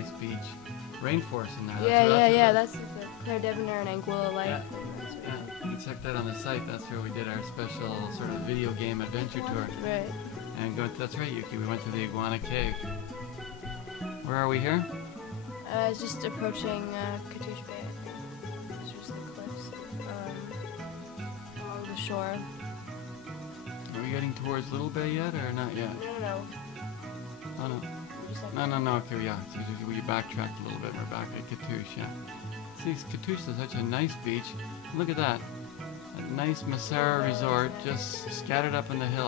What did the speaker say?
nice beach. Rainforest in there. Yeah. That's the Claire Devener and Anguilla Lake. Yeah. Yeah, you check that on the site. That's where we did our special sort of video game adventure tour. Right. And that's right, Yuki. We went to the Iguana Cave. Where are we here? It's just approaching Katouche Bay. It's just the cliffs along the shore. Are we getting towards Little Bay yet, or not yet? No. Oh no. No. Okay, yeah. So we backtracked a little bit. We're back at Katouche. Yeah. See, Katouche is such a nice beach. Look at that. A nice Masara resort just scattered up in the hills.